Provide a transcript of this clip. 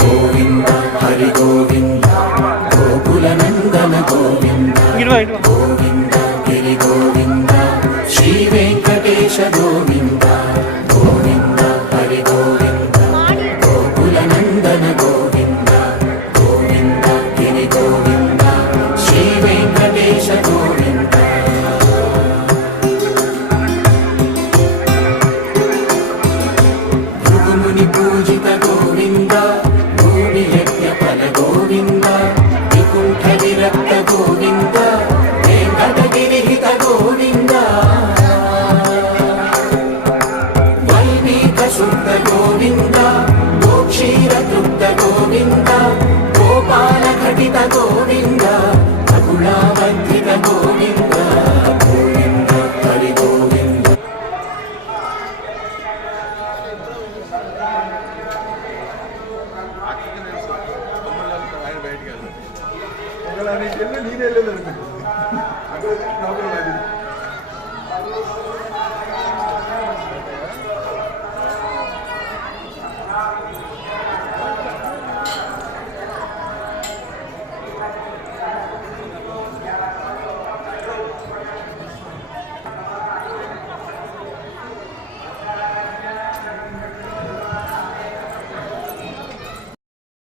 గోవింద హరి గోవింద గోకుల నందన గోవింద గోవింద గిరి గోవింద శ్రీ వెంకటేశ గోవింద గోవింద హరి గోవింద గోకుల నందన గోవింద గోవింద గిరి గోవింద శ్రీ వెంకటేశ గోవింద భృగుముని పూజిత గోవింద భూమి యజ్ఞ ఫల గోవింద వికుంఠ విరక్త గోవింద వెంకటగిరిహిత గోవింద వైదిక శుద్ధ గోవింద గోక్షీర తృప్త గోవింద గోపాల ఘటిత గోవింద అగుణావర్ధిత గోవింద గోవింద హరి గోవింద నీళ్ళు అక్కడ ప్రాబ్లం అది